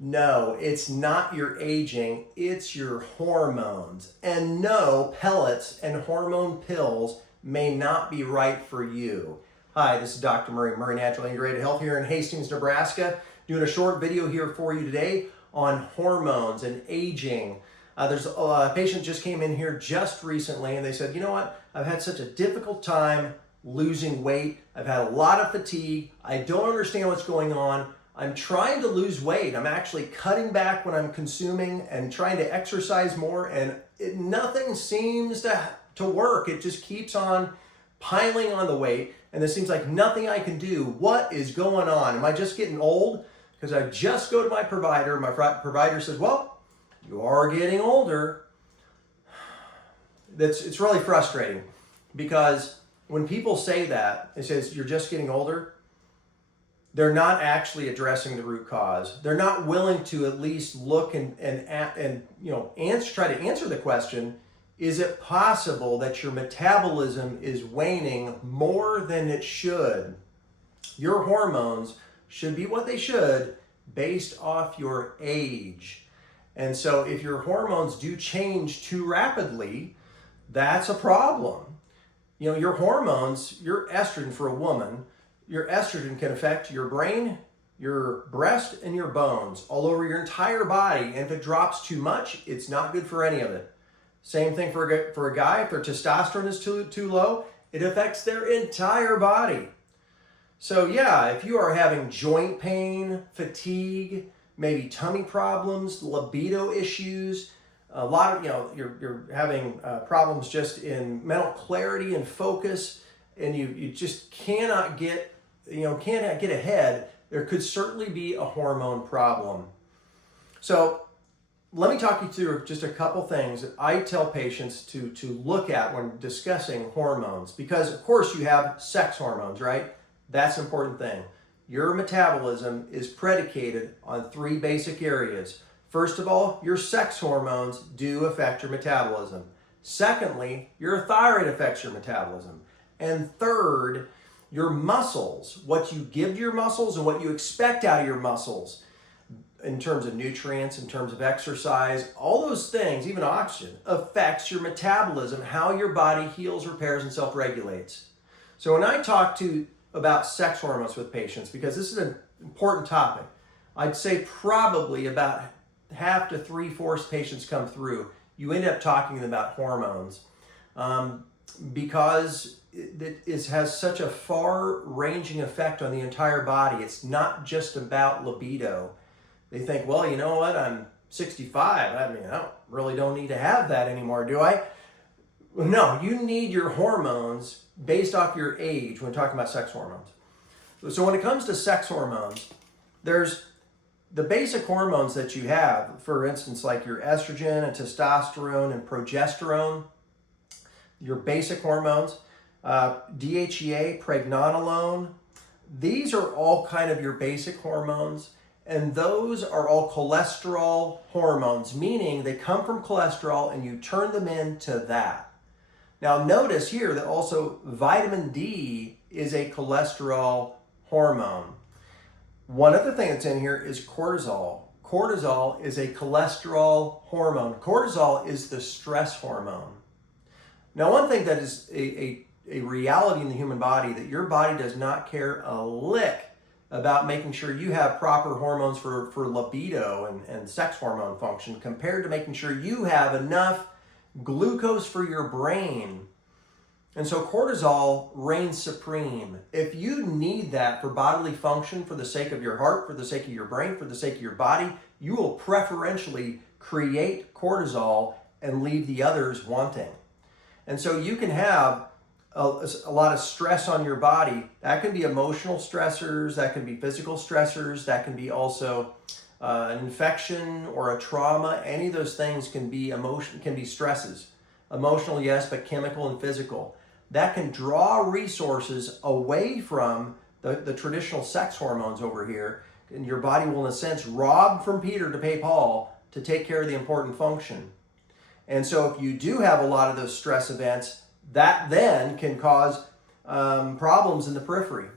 No, it's not your aging, it's your hormones. And no, pellets and hormone pills may not be right for you. Hi, this is Dr. Murray, Natural Integrated Health here in Hastings, Nebraska, doing a short video here for you today on hormones and aging. There's a patient just came in here just recently and they said, you know what, I've had such a difficult time losing weight. I've had a lot of fatigue. I don't understand what's going on. I'm trying to lose weight. I'm actually cutting back when I'm consuming and trying to exercise more, and nothing seems to work. It just keeps on piling on the weight, and there seems like nothing I can do. What is going on? Am I just getting old? Because I just go to my provider. My provider says, well, you are getting older. It's really frustrating because when people say that, it says you're just getting older, they're not actually addressing the root cause. They're not willing to at least look and try to answer the question, is it possible that your metabolism is waning more than it should? Your hormones should be what they should based off your age. And so if your hormones do change too rapidly, that's a problem. You know, your hormones, your estrogen for a woman, your estrogen can affect your brain, your breast, and your bones all over your entire body. And if it drops too much, it's not good for any of it. Same thing for a guy. If their testosterone is too low, it affects their entire body. So yeah, if you are having joint pain, fatigue, maybe tummy problems, libido issues, a lot of, you're having problems just in mental clarity and focus, and you just cannot get ahead, there could certainly be a hormone problem. So let me talk you through just a couple things that I tell patients to look at when discussing hormones, because of course you have sex hormones, right? That's an important thing. Your metabolism is predicated on three basic areas. First of all, your sex hormones do affect your metabolism. Secondly, your thyroid affects your metabolism. And third, your muscles, what you give to your muscles and what you expect out of your muscles in terms of nutrients, in terms of exercise, all those things, even oxygen, affects your metabolism, how your body heals, repairs, and self-regulates. So when I talk about sex hormones with patients, because this is an important topic, I'd say probably about half to three-fourths patients come through, you end up talking about hormones because it has such a far-ranging effect on the entire body. It's not just about libido. They think, well, you know what, I'm 65. I really don't need to have that anymore, do I? No, you need your hormones based off your age when talking about sex hormones. So when it comes to sex hormones, there's the basic hormones that you have, for instance, like your estrogen and testosterone and progesterone, your basic hormones, DHEA, pregnenolone. These are all kind of your basic hormones, and those are all cholesterol hormones, meaning they come from cholesterol and you turn them into that. Now notice here that also vitamin D is a cholesterol hormone. One other thing that's in here is cortisol. Cortisol is a cholesterol hormone. Cortisol is the stress hormone. Now, one thing that is a reality in the human body, that your body does not care a lick about making sure you have proper hormones for libido and sex hormone function, compared to making sure you have enough glucose for your brain. And so cortisol reigns supreme. If you need that for bodily function, for the sake of your heart, for the sake of your brain, for the sake of your body, you will preferentially create cortisol and leave the others wanting. And so you can have a lot of stress on your body. That can be emotional stressors, that can be physical stressors, that can be also an infection or a trauma. Any of those things can be stresses. Emotional, yes, but chemical and physical. That can draw resources away from the traditional sex hormones over here, and your body will, in a sense, rob from Peter to pay Paul to take care of the important function. And so if you do have a lot of those stress events, that then can cause problems in the periphery.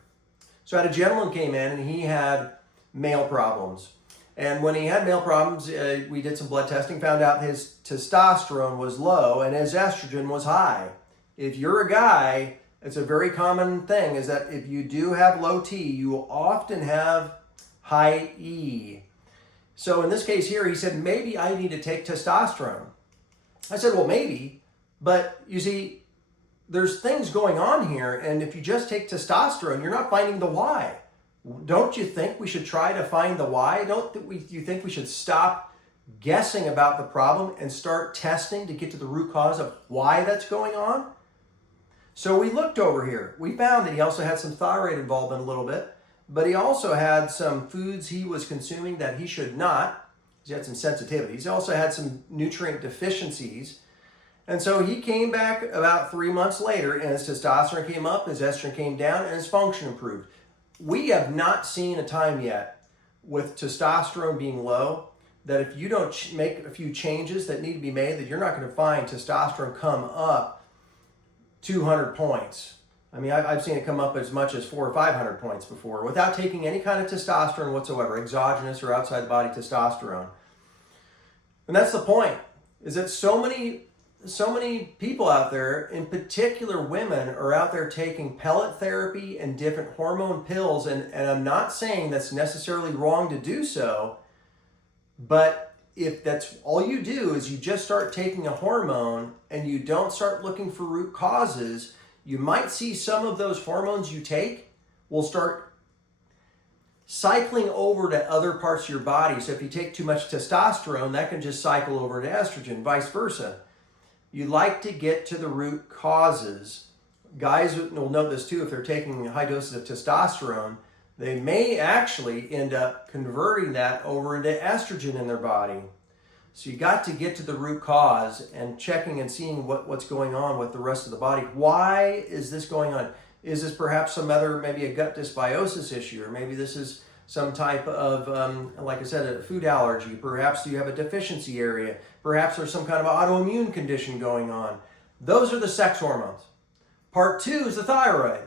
So I had a gentleman came in and he had male problems. And when he had male problems, we did some blood testing, found out his testosterone was low and his estrogen was high. If you're a guy, it's a very common thing is that if you do have low T, you will often have high E. So in this case here, he said, maybe I need to take testosterone. I said, well, maybe, but you see, there's things going on here, and if you just take testosterone, you're not finding the why. Don't you think we should try to find the why? You think we should stop guessing about the problem and start testing to get to the root cause of why that's going on? So we looked over here. We found that he also had some thyroid involvement a little bit, but he also had some foods he was consuming that he should not. He had some sensitivities. He also had some nutrient deficiencies. And so he came back about 3 months later, and his testosterone came up, his estrogen came down, and his function improved. We have not seen a time yet with testosterone being low that if you don't make a few changes that need to be made, that you're not going to find testosterone come up 200 points. I mean, I've seen it come up as much as 400 or 500 points before without taking any kind of testosterone whatsoever, exogenous or outside the body testosterone. And that's the point, is that so many people out there, in particular women, are out there taking pellet therapy and different hormone pills. And I'm not saying that's necessarily wrong to do so, but if that's all you do is you just start taking a hormone and you don't start looking for root causes, you might see some of those hormones you take will start cycling over to other parts of your body. So if you take too much testosterone, that can just cycle over to estrogen, vice versa. You like to get to the root causes. Guys will note this too, if they're taking high doses of testosterone, they may actually end up converting that over into estrogen in their body. So you got to get to the root cause and checking and seeing what's going on with the rest of the body. Why is this going on? Is this perhaps some other, maybe a gut dysbiosis issue, or maybe this is some type of, like I said, a food allergy. Perhaps you have a deficiency area. Perhaps there's some kind of autoimmune condition going on. Those are the sex hormones. Part 2 is the thyroid.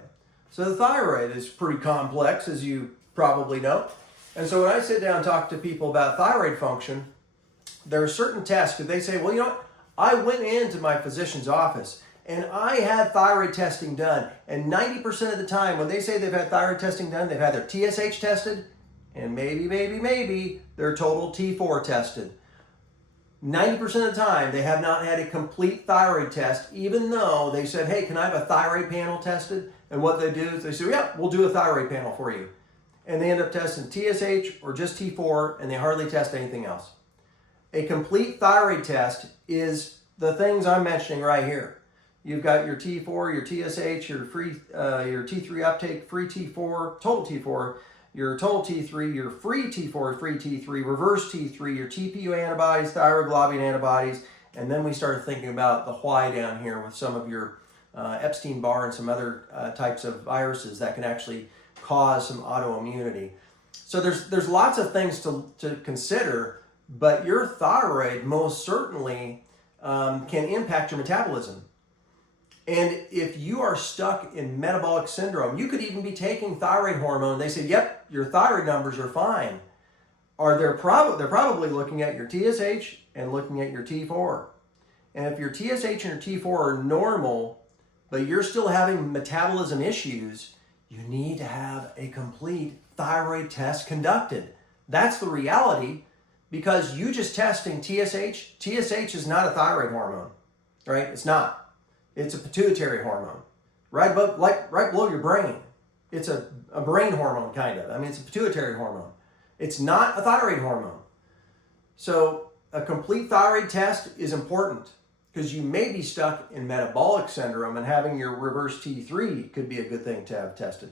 So the thyroid is pretty complex, as you probably know. And so when I sit down and talk to people about thyroid function, there are certain tests that they say, well, you know what? I went into my physician's office and I had thyroid testing done. And 90% of the time when they say they've had thyroid testing done, they've had their TSH tested and maybe their total T4 tested. 90% of the time they have not had a complete thyroid test, even though they said, hey, can I have a thyroid panel tested? And what they do is they say, yeah, we'll do a thyroid panel for you. And they end up testing TSH or just T4, and they hardly test anything else. A complete thyroid test is the things I'm mentioning right here. You've got your T4, your TSH, your T3 uptake, free T4, total T4, your total T3, your free T4, free T3, reverse T3, your TPU antibodies, thyroglobulin antibodies, and then we started thinking about the why down here with some of your Epstein-Barr and some other types of viruses that can actually cause some autoimmunity. So there's lots of things to consider, but your thyroid most certainly can impact your metabolism. And if you are stuck in metabolic syndrome, you could even be taking thyroid hormone. They say, yep, your thyroid numbers are fine. They're probably looking at your TSH and looking at your T4. And if your TSH and your T4 are normal, but you're still having metabolism issues, you need to have a complete thyroid test conducted. That's the reality, because you just testing TSH is not a thyroid hormone, right? It's not. It's a pituitary hormone, right below your brain. It's a brain hormone, kind of. I mean, it's a pituitary hormone. It's not a thyroid hormone. So a complete thyroid test is important because you may be stuck in metabolic syndrome, and having your reverse T3 could be a good thing to have tested.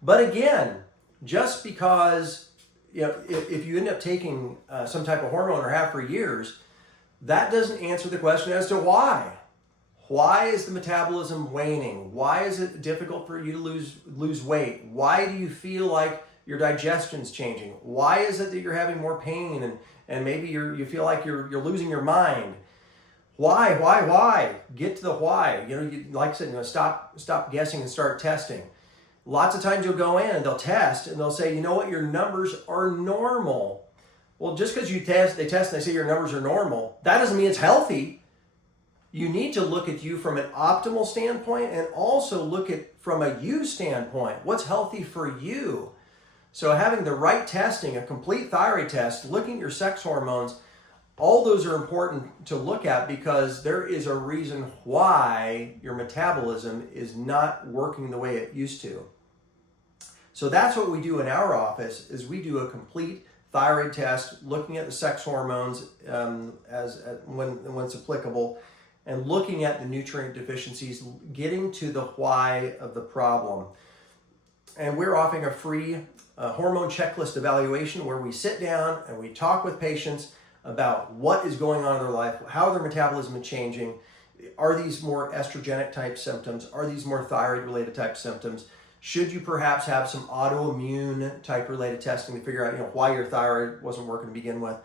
But again, just because if you end up taking some type of hormone or have for years, that doesn't answer the question as to why. Why is the metabolism waning? Why is it difficult for you to lose weight? Why do you feel like your digestion's changing? Why is it that you're having more pain and maybe you feel like you're losing your mind? Why? Get to the why. Like I said, stop guessing and start testing. Lots of times you'll go in and they'll test and they'll say, you know what, your numbers are normal. Well, just because they test and they say your numbers are normal, that doesn't mean it's healthy. You need to look at you from an optimal standpoint and also look at from a you standpoint. What's healthy for you? So having the right testing, a complete thyroid test, looking at your sex hormones, all those are important to look at because there is a reason why your metabolism is not working the way it used to. So that's what we do in our office is we do a complete thyroid test, looking at the sex hormones when it's applicable, and looking at the nutrient deficiencies, getting to the why of the problem. And we're offering a free hormone checklist evaluation where we sit down and we talk with patients about what is going on in their life, how their metabolism is changing. Are these more estrogenic type symptoms? Are these more thyroid related type symptoms? Should you perhaps have some autoimmune type related testing to figure out why your thyroid wasn't working to begin with?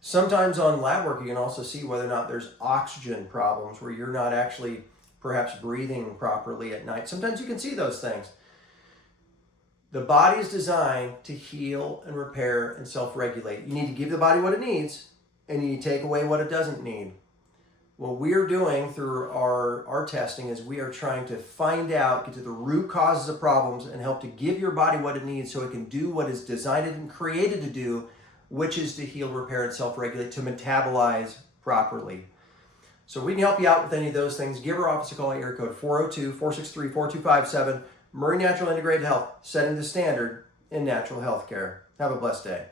Sometimes on lab work, you can also see whether or not there's oxygen problems where you're not actually perhaps breathing properly at night. Sometimes you can see those things. The body is designed to heal and repair and self-regulate. You need to give the body what it needs, and you need to take away what it doesn't need. What we're doing through our testing is we are trying to find out, get to the root causes of problems, and help to give your body what it needs so it can do what it's designed and created to do, which is to heal, repair, and self-regulate, to metabolize properly. So we can help you out with any of those things. Give our office a call at area code 402-463-4257. Murray Natural Integrated Health, setting the standard in natural health care. Have a blessed day.